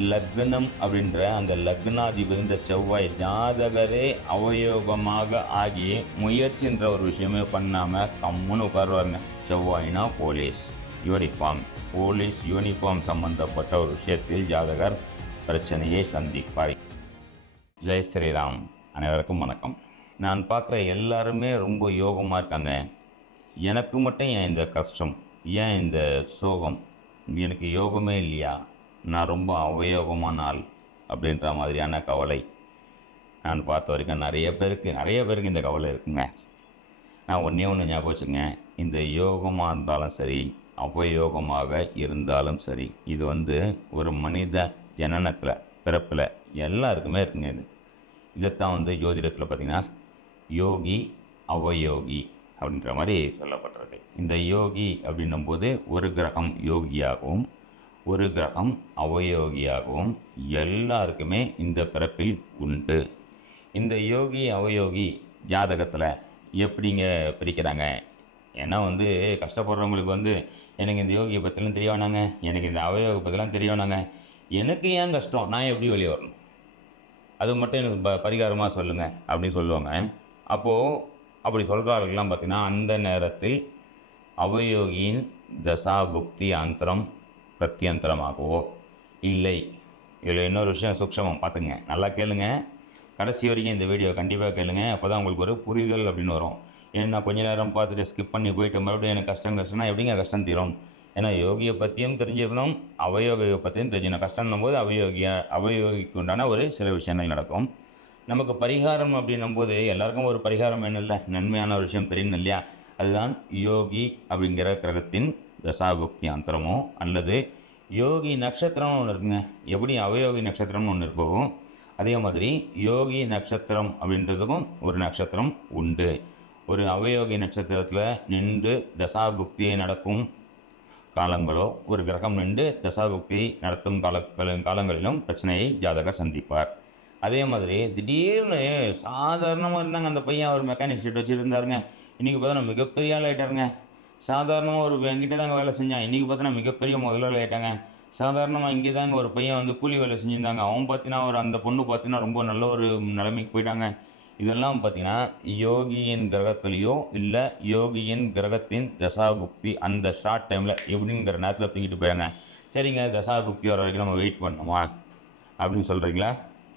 லக்னம் அப்படின்ற அந்த லக்னாதிபதி இந்த செவ்வாய் ஜாதகரே அவயோகமாக ஆகி முயற்சின்ற ஒரு விஷயமே பண்ணாமல் கம்முன்னு உட்காருவாருங்க. செவ்வாய்னா போலீஸ் யூனிஃபார்ம். போலீஸ் யூனிஃபார்ம் சம்பந்தப்பட்ட ஒரு விஷயத்தில் ஜாதகர் பிரச்சனையை சந்திப்பார். ஜெய் ஸ்ரீராம். அனைவருக்கும் வணக்கம். நான் பார்க்குற எல்லாருமே ரொம்ப யோகமாக இருக்காங்க. எனக்கு மட்டும் ஏன் இந்த கஷ்டம்? ஏன் இந்த சோகம்? எனக்கு யோகமே இல்லையா? நான் ரொம்ப அவயோகமான ஆள் அப்படின்ற மாதிரியான கவலை நான் பார்த்த வரைக்கும் நிறைய பேருக்கு நிறைய பேருக்கு இந்த கவலை இருக்குங்க. நான் ஒன்றே ஒன்று ஞாபகம் வச்சுங்க இந்த யோகமாக இருந்தாலும் சரி அவயோகமாக இருந்தாலும் சரி இது வந்து ஒரு மனித ஜனனத்தில் பிறப்பில் எல்லாருக்குமே இருக்குங்க இது. இதைத்தான் வந்து ஜோதிடத்தில் பார்த்திங்கன்னா யோகி அவயோகி அப்படின்ற மாதிரி சொல்லப்பட்டிருக்கு. இந்த யோகி அப்படின்னும் போது ஒரு கிரகம் யோகியாகவும் ஒரு கிரகம் அவயோகியாகவும் எல்லாருக்குமே இந்த பிறப்பில் உண்டு. இந்த யோகி அவயோகி ஜாதகத்தில் எப்படிங்க பிரிக்கிறாங்க? ஏன்னா வந்து கஷ்டப்படுறவங்களுக்கு வந்து எனக்கு இந்த யோகியை பற்றிலாம் தெரிய வேணாங்க எனக்கு இந்த அவயோக பற்றிலாம் தெரிய வேணாங்க எனக்கு ஏன் கஷ்டம்? நான் எப்படி வெளியே வரணும்? அது மட்டும் எனக்கு ப பரிகாரமாக சொல்லுங்கள் அப்படின்னு சொல்லுவாங்க. அப்போது அப்படி சொல்கிறார்கள்லாம் பார்த்தீங்கன்னா அந்த நேரத்தில் அவயோகியின் தசா புக்தி அந்தரம் பிரத்யந்தரமாகவோ இல்லை. இதில் இன்னொரு விஷயம் சூக்ஷமம். பார்த்துங்க நல்லா கேளுங்க. கடைசி வரைக்கும் இந்த வீடியோ கண்டிப்பாக கேளுங்க. அப்போ தான் உங்களுக்கு ஒரு புரிதல் அப்படின்னு வரும். ஏன்னா கொஞ்ச நேரம் பார்த்துட்டு ஸ்கிப் பண்ணி போயிட்டு மறுபடியும் எனக்கு கஷ்டம் கஷ்டம்னா எப்படிங்க கஷ்டம் தீரும்? ஏன்னா யோகியை பற்றியும் தெரிஞ்சுக்கணும் அவயோகியை பற்றியும் தெரிஞ்சுக்கணும். கஷ்டம்னும் போது அவயோகியா அவயோகிக்கு உண்டான ஒரு சில விஷயங்கள் நடக்கும். நமக்கு பரிகாரம் அப்படின்னும் போது எல்லாருக்கும் ஒரு பரிகாரம் வேணும் இல்லை நன்மையான ஒரு விஷயம் தெரியணும் இல்லையா? அதுதான் யோகி அப்படிங்கிற கிரகத்தின் தசாபுக்தி அந்தரமோ அல்லது யோகி நட்சத்திரம்னு ஒன்று இருக்குங்க. எப்படி அவயோகி நட்சத்திரம்னு ஒன்று இருக்கோ அதே மாதிரி யோகி நட்சத்திரம் அப்படின்றதுக்கும் ஒரு நட்சத்திரம் உண்டு. ஒரு அவயோகி நட்சத்திரத்தில் நின்று தசாபுக்தியை நடக்கும் காலங்களோ ஒரு கிரகம் நின்று தசாபுக்தி நடத்தும் கால காலங்களிலும் பிரச்சனையை ஜாதகர் சந்திப்பார். அதே மாதிரி திடீர்னு சாதாரணமாக இருந்தாங்க அந்த பையன் ஒரு மெக்கானிக் ஷீட் வச்சுருந்தாருங்க. இன்றைக்கி பார்த்தா மிகப்பெரிய ஆள் ஆகிட்டாருங்க சாதாரணமாக ஒரு என்கிட்ட தாங்க வேலை செஞ்சான். இன்றைக்கி பார்த்தீங்கன்னா மிகப்பெரிய முதலாளி ஆகிட்டாங்க சாதாரணமாக இங்கே தாங்க ஒரு பையன் வந்து கூலி வேலை செஞ்சுருந்தாங்க. அவன் பார்த்தீங்கன்னா ஒரு அந்த பொண்ணு பார்த்தீங்கன்னா ரொம்ப நல்ல ஒரு நிலைமைக்கு போயிட்டாங்க. இதெல்லாம் பார்த்தீங்கன்னா யோகியின் கிரகத்துலேயோ இல்லை யோகியின் கிரகத்தின் தசாபுக்தி அந்த ஷார்ட் டைமில் எப்படிங்கிற நேரத்தில் தூக்கிட்டு போயிடுங்க சரிங்க தசாபுக்தி வர வரைக்கும் நம்ம வெயிட் பண்ணணுமா? அப்படின்னு சொல்கிறீங்களா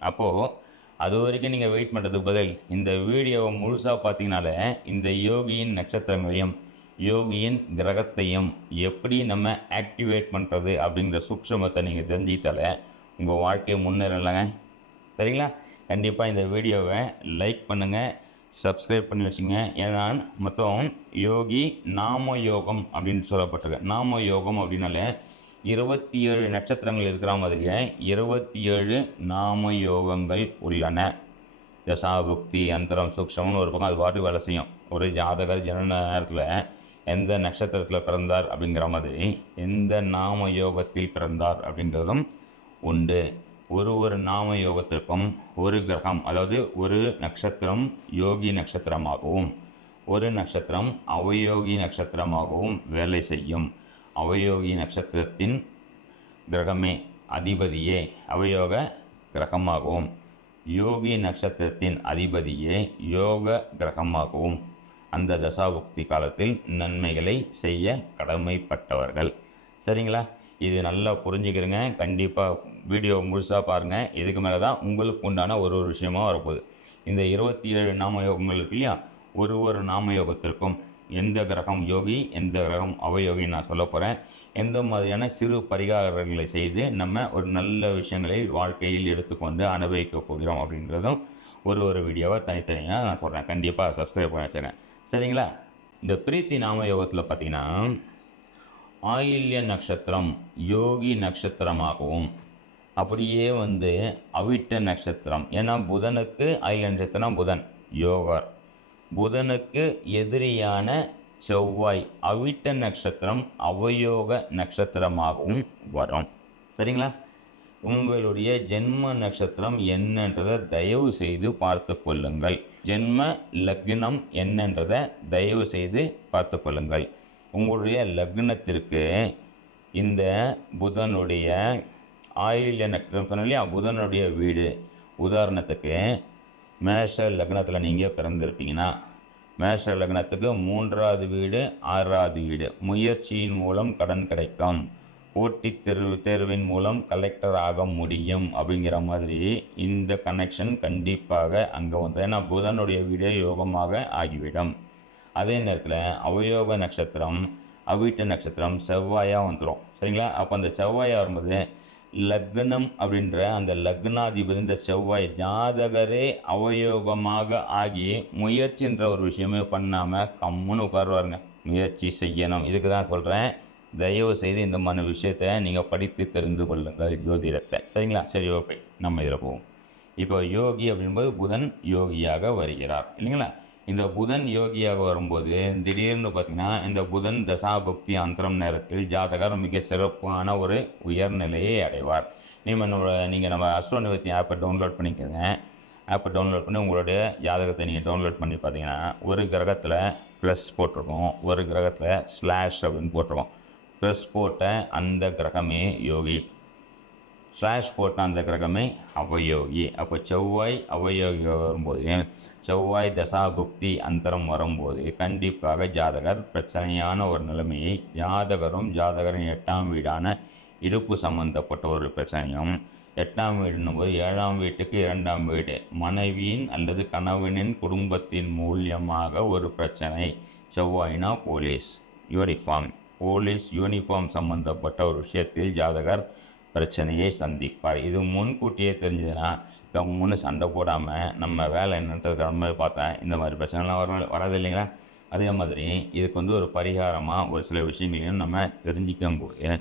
அப்போது அது வரைக்கும் நீங்கள் வெயிட் பண்ணுறதுக்கு பதில் இந்த வீடியோவை முழுசாக பார்த்தீங்கனாலே இந்த யோகியின் நட்சத்திரங்களையும் யோகியின் கிரகத்தையும் எப்படி நம்ம ஆக்டிவேட் பண்ணுறது அப்படிங்கிற சூக்ஷமத்தை நீங்கள் தெரிஞ்சுக்கிட்டாலே உங்கள் வாழ்க்கையை முன்னேறலைங்க. சரிங்களா? கண்டிப்பாக இந்த வீடியோவை லைக் பண்ணுங்கள் சப்ஸ்கிரைப் பண்ணி வச்சுங்க. ஏன்னா மொத்தம் யோகி நாம யோகம் அப்படின்னு சொல்லப்பட்டிருக்கு நாம யோகம் அப்படின்னாலே இருபத்தி ஏழு நட்சத்திரங்கள் இருக்கிற மாதிரியே இருபத்தி ஏழு நாம யோகங்கள் உள்ளன. தசாபுக்தி அந்தரம் சூக்ஷம்னு ஒரு பக்கம் அது பாட்டு வேலை செய்யும். ஒரு ஜாதகர் ஜனன நேரத்தில் எந்த நட்சத்திரத்தில் பிறந்தார் அப்படிங்கிற மாதிரி எந்த நாம யோகத்தில் பிறந்தார் அப்படின்றதும் உண்டு. ஒரு ஒரு நாம யோகத்திற்கும் ஒரு கிரகம் அதாவது ஒரு நட்சத்திரம் யோகி நட்சத்திரமாகவும் ஒரு நட்சத்திரம் அவயோகி நட்சத்திரமாகவும் வேலை செய்யும். அவயோகி நட்சத்திரத்தின் கிரகமே அதிபதியே அவயோக கிரகமாகவும். யோகி நட்சத்திரத்தின் அதிபதியே யோக கிரகமாகவும். அந்த தசாபுக்தி காலத்தில் நன்மைகளை செய்ய கடமைப்பட்டவர்கள். சரிங்களா? இது நல்லா புரிஞ்சுக்கிறங்க கண்டிப்பாக வீடியோ முழுசாக பாருங்கள் இதுக்கு மேலே தான் உங்களுக்கு உண்டான ஒரு ஒரு விஷயமாக வரப்போகுது. இந்த இருபத்தி ஏழு நாமயோகங்கள் இருக்கு இல்லையா? ஒரு ஒரு நாம யோகத்திற்கும் எந்த கிரகம் யோகி எந்த கிரகம் அவயோகி நான் சொல்ல போகிறேன் எந்த மாதிரியான சிறு பரிகாரங்களை செய்து நம்ம ஒரு நல்ல விஷயங்களை வாழ்க்கையில் எடுத்துக்கொண்டு அனுபவிக்க போகிறோம் அப்படின்றதும் ஒரு ஒரு வீடியோவை தனித்தனியாக நான் சொல்கிறேன் கண்டிப்பாக சப்ஸ்கிரைப் பண்ண வச்சுருக்கேன் சரிங்களா? இந்த பிரீத்தி நாம யோகத்தில் பார்த்தீங்கன்னா ஆயில்ய நட்சத்திரம் யோகி நட்சத்திரமாகவும் அப்படியே வந்து அவிட்ட நட்சத்திரம். ஏன்னா புதனுக்கு ஆயில்ய நட்சத்திரம் புதன் யோகர். புதனுக்கு எதிரியான செவ்வாய் அவிட்ட நட்சத்திரம் அவயோக நட்சத்திரமாகவும் வரும். சரிங்களா? உங்களுடைய ஜென்ம நட்சத்திரம் என்னன்றதை தயவு செய்து பார்த்து கொள்ளுங்கள். ஜென்ம லக்னம் என்னன்றதை தயவு செய்து பார்த்து கொள்ளுங்கள். உங்களுடைய லக்னத்திற்கு இந்த புதனுடைய ஆயில்ய நட்சத்திரம் இல்லையா? புதனுடைய வீடு. உதாரணத்துக்கு மேஷ லக்னத்தில் நீங்கள் பிறந்திருப்பீங்கன்னா மேஷ லக்னத்துக்கு மூன்றாவது வீடு ஆறாவது வீடு. முயற்சியின் மூலம் கடன் கிடைக்கும். போட்டி தேர்வு தேர்வின் மூலம் கலெக்டர் ஆக முடியும் அப்படிங்கிற மாதிரி இந்த கனெக்ஷன் கண்டிப்பாக அங்கே வந்து ஏன்னா புதனுடைய வீடியோ யோகமாக ஆகிவிடும். அதே நேரத்தில் அவயோக நட்சத்திரம் அவிட்ட நட்சத்திரம் செவ்வாயாக வந்துடும் சரிங்களா? அப்போ அந்த செவ்வாயாக வரும்போது லக்னம் அப்படின்ற அந்த லக்னாதிபதி இந்த செவ்வாய் ஜாதகரே அவயோகமாக ஆகி முயற்சின்ற ஒரு விஷயமே பண்ணாமல் கம்முன்னு உட்காருவாருங்க. முயற்சி செய்யணும். இதுக்கு தான் சொல்கிறேன் தயவு செய்து இந்த மாதிரி விஷயத்தை நீங்கள் படித்து தெரிந்து கொள்ளுங்கள் ஜோதிடத்தை. சரிங்களா? சரி ஓகே. நம்ம இதில் போவோம். இப்போ யோகி அப்படின்போது புதன் யோகியாக வருகிறார். இல்லைங்களா? இந்த புதன் யோகியாக வரும்போது திடீர்னு பார்த்திங்கன்னா இந்த புதன் தசாபக்தி அந்தரம் நேரத்தில் ஜாதகர் மிக சிறப்பான ஒரு உயர்நிலையை அடைவார். நீங்கள் என்னோட நீங்கள் நம்ம அஸ்ட்ரோ நிவர்த்தி ஆப்பை டவுன்லோட் பண்ணிக்கோங்க. ஆப்பை டவுன்லோட் பண்ணி உங்களுடைய ஜாதகத்தை நீங்கள் டவுன்லோட் பண்ணி பார்த்தீங்கன்னா ஒரு கிரகத்தில் ப்ளஸ் போட்டிருக்கோம். ஒரு கிரகத்தில் ஸ்லாஷ் அப்படின்னு போட்டிருக்கோம். ப்ளஸ் போட்ட அந்த கிரகமே யோகி. ஸ்லாஷ் போட்ட அந்த கிரகமே அவயோகி. அப்போ செவ்வாய் அவயோகி வரும்போது செவ்வாய் தசா புக்தி அந்தரம் வரும்போது கண்டிப்பாக ஜாதகர் பிரச்சனையான ஒரு நிலைமையை ஜாதகரும் ஜாதகரின் எட்டாம் வீடான இடுப்பு சம்பந்தப்பட்ட ஒரு பிரச்சனையும் எட்டாம் வீடுன்னும் போது ஏழாம் வீட்டுக்கு இரண்டாம் வீடு மனைவியின் அல்லது கணவனின் குடும்பத்தின் மூலியமாக ஒரு பிரச்சனை செவ்வாய்னா போலீஸ் யூனிஃபார்ம் போலீஸ் யூனிஃபார்ம் சம்பந்தப்பட்ட ஒரு விஷயத்தில் ஜாதகர் பிரச்சனையை சந்திப்பார். இது முன்கூட்டியே தெரிஞ்சதுன்னா கம்முன்னு சண்டை போடாமல் நம்ம வேலை என்னன்றது நம்ம பார்த்தேன் இந்த மாதிரி பிரச்சனைலாம் வர வராது இல்லைங்களா? அதே மாதிரி இதுக்கு வந்து ஒரு பரிகாரமாக ஒரு சில விஷயங்களையும் நம்ம தெரிஞ்சிக்கும் போது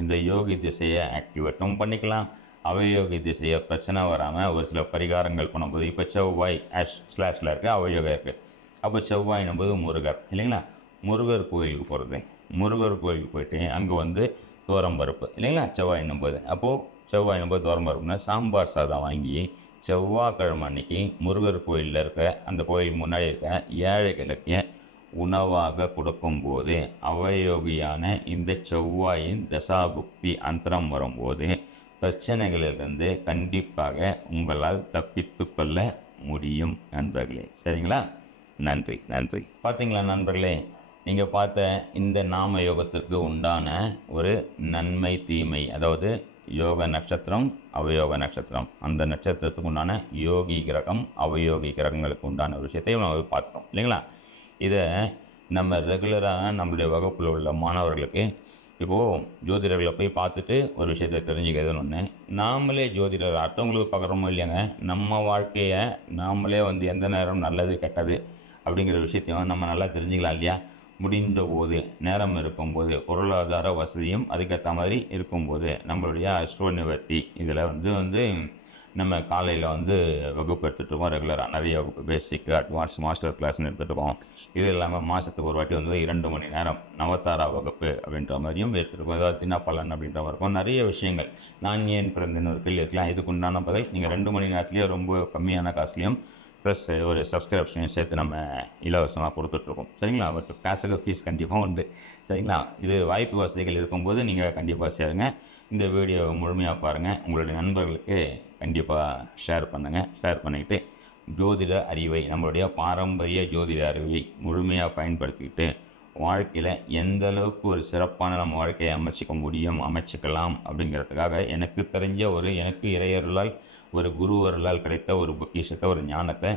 இந்த யோகி திசையை ஆக்டிவேட்டும் பண்ணிக்கலாம். அவயோகி திசையை பிரச்சனை வராமல் ஒரு சில பரிகாரங்கள் பண்ணும்போது இப்போ செவ்வாய் ஆஷ் ஸ்லாஷில் இருக்குது அவயோகம் இருக்குது அப்போ செவ்வாய் போது முருகர் இல்லைங்களா? முருகர் கோயிலுக்கு போகிறது முருகர் கோயிலுக்கு போயிட்டு அங்கே வந்து தோரம் பருப்பு இல்லைங்களா? செவ்வாய் போது அப்போது செவ்வாய் போது தோரம் பருப்புனா சாம்பார் சாதம் வாங்கி செவ்வாய்க்கிழமை அன்னைக்கு முருகர் கோயிலில் இருக்க அந்த கோயில் முன்னாடி இருக்க ஏழைகளுக்கு உணவாக கொடுக்கும்போது அவயோகியான இந்த செவ்வாயின் தசாபுக்தி அந்தரம் வரும்போது பிரச்சனைகளிலிருந்து கண்டிப்பாக உங்களால் தப்பித்து கொள்ள முடியும் நண்பர்களே. சரிங்களா? நன்றி நன்றி. பார்த்தீங்களா நண்பர்களே? நீங்கள் பார்த்த இந்த நாம யோகத்திற்கு உண்டான ஒரு நன்மை தீமை அதாவது யோக நட்சத்திரம் அவயோக நட்சத்திரம். அந்த நட்சத்திரத்துக்கு உண்டான யோகி கிரகம் அவயோகி கிரகங்களுக்கு உண்டான விஷயத்தையும் நம்ம பார்த்தோம் இல்லைங்களா? இதை நம்ம ரெகுலராக நம்மளுடைய வகுப்பில் உள்ள மாணவர்களுக்கு இப்போது ஜோதிடர்களை போய் பார்த்துட்டு ஒரு விஷயத்தை தெரிஞ்சுக்கிறதுன்னு ஒன்று நாமளே ஜோதிடர் அடுத்தவங்களுக்கு பார்க்குறோமோ இல்லையாங்க? நம்ம வாழ்க்கையை நாமளே வந்து எந்த நேரம் நல்லது கெட்டது அப்படிங்கிற விஷயத்தையும் நம்ம நல்லா தெரிஞ்சுக்கலாம் இல்லையா? முடிந்த போது நேரம் இருக்கும்போது பொருளாதார வசதியும் அதுக்கேற்ற மாதிரி இருக்கும்போது நம்மளுடைய அஸ்ட்ரோ நிவர்த்தி இதில் வந்து வந்து நம்ம காலையில் வந்து வகுப்பு எடுத்துகிட்ருக்கோம் ரெகுலராக நிறைய பேசிக்கு பேசிக் அட்வான்ஸ் மாஸ்டர் கிளாஸ்னு எடுத்துகிட்ருக்கோம் இது இல்லாமல் மாதத்துக்கு ஒரு வாட்டி வந்து இரண்டு மணி நேரம் நவத்தாரா வகுப்பு அப்படின்ற மாதிரியும் எடுத்துருக்கோம் ஏதாவது தினப்பலன் அப்படின்ற மாதிரி இருக்கும். நிறைய விஷயங்கள். நான் ஏன் பிறந்தேன்னு ஒரு கேள்வி இருக்கலாம். இதுக்கு உண்டான பதில் நீங்கள் ரெண்டு மணி நேரத்துலேயே ரொம்ப கம்மியான காசுலேயும் ப்ளஸ் ஒரு சப்ஸ்கிரிப்ஷனையும் சேர்த்து நம்ம இலவசமாக கொடுத்துட்ருக்கோம். சரிங்களா? பட் கிளாஸுக்கு ஃபீஸ் கண்டிப்பாக உண்டு. சரிங்களா? இது வாய்ப்பு வசதிகள் இருக்கும்போது நீங்கள் கண்டிப்பாக சேருங்க. இந்த வீடியோ முழுமையாக பாருங்கள் உங்களுடைய நண்பர்களுக்கு கண்டிப்பாக ஷேர் பண்ணுங்கள் ஷேர் பண்ணிக்கிட்டு ஜோதிட அறிவை நம்மளுடைய பாரம்பரிய ஜோதிட அறிவை முழுமையாக பயன்படுத்திக்கிட்டு வாழ்க்கையில் எந்த அளவுக்கு ஒரு சிறப்பான நம்ம வாழ்க்கையை அமைச்சிக்க முடியும் அமைச்சிக்கலாம் அப்படிங்கிறதுக்காக எனக்கு தெரிஞ்ச ஒரு எனக்கு இறையருளால் ஒரு குருவர்களால் கிடைத்த ஒரு பொக்கிஷத்தை ஒரு ஞானத்தை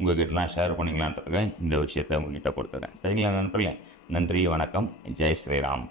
உங்ககிட்டலாம் ஷேர் பண்ணிக்கலான்றதுக்காக இந்த விஷயத்தை உங்ககிட்ட கொடுத்துறேன். சரிங்களா நண்பர்களே? நன்றி வணக்கம். ஜெய் ஸ்ரீராம்.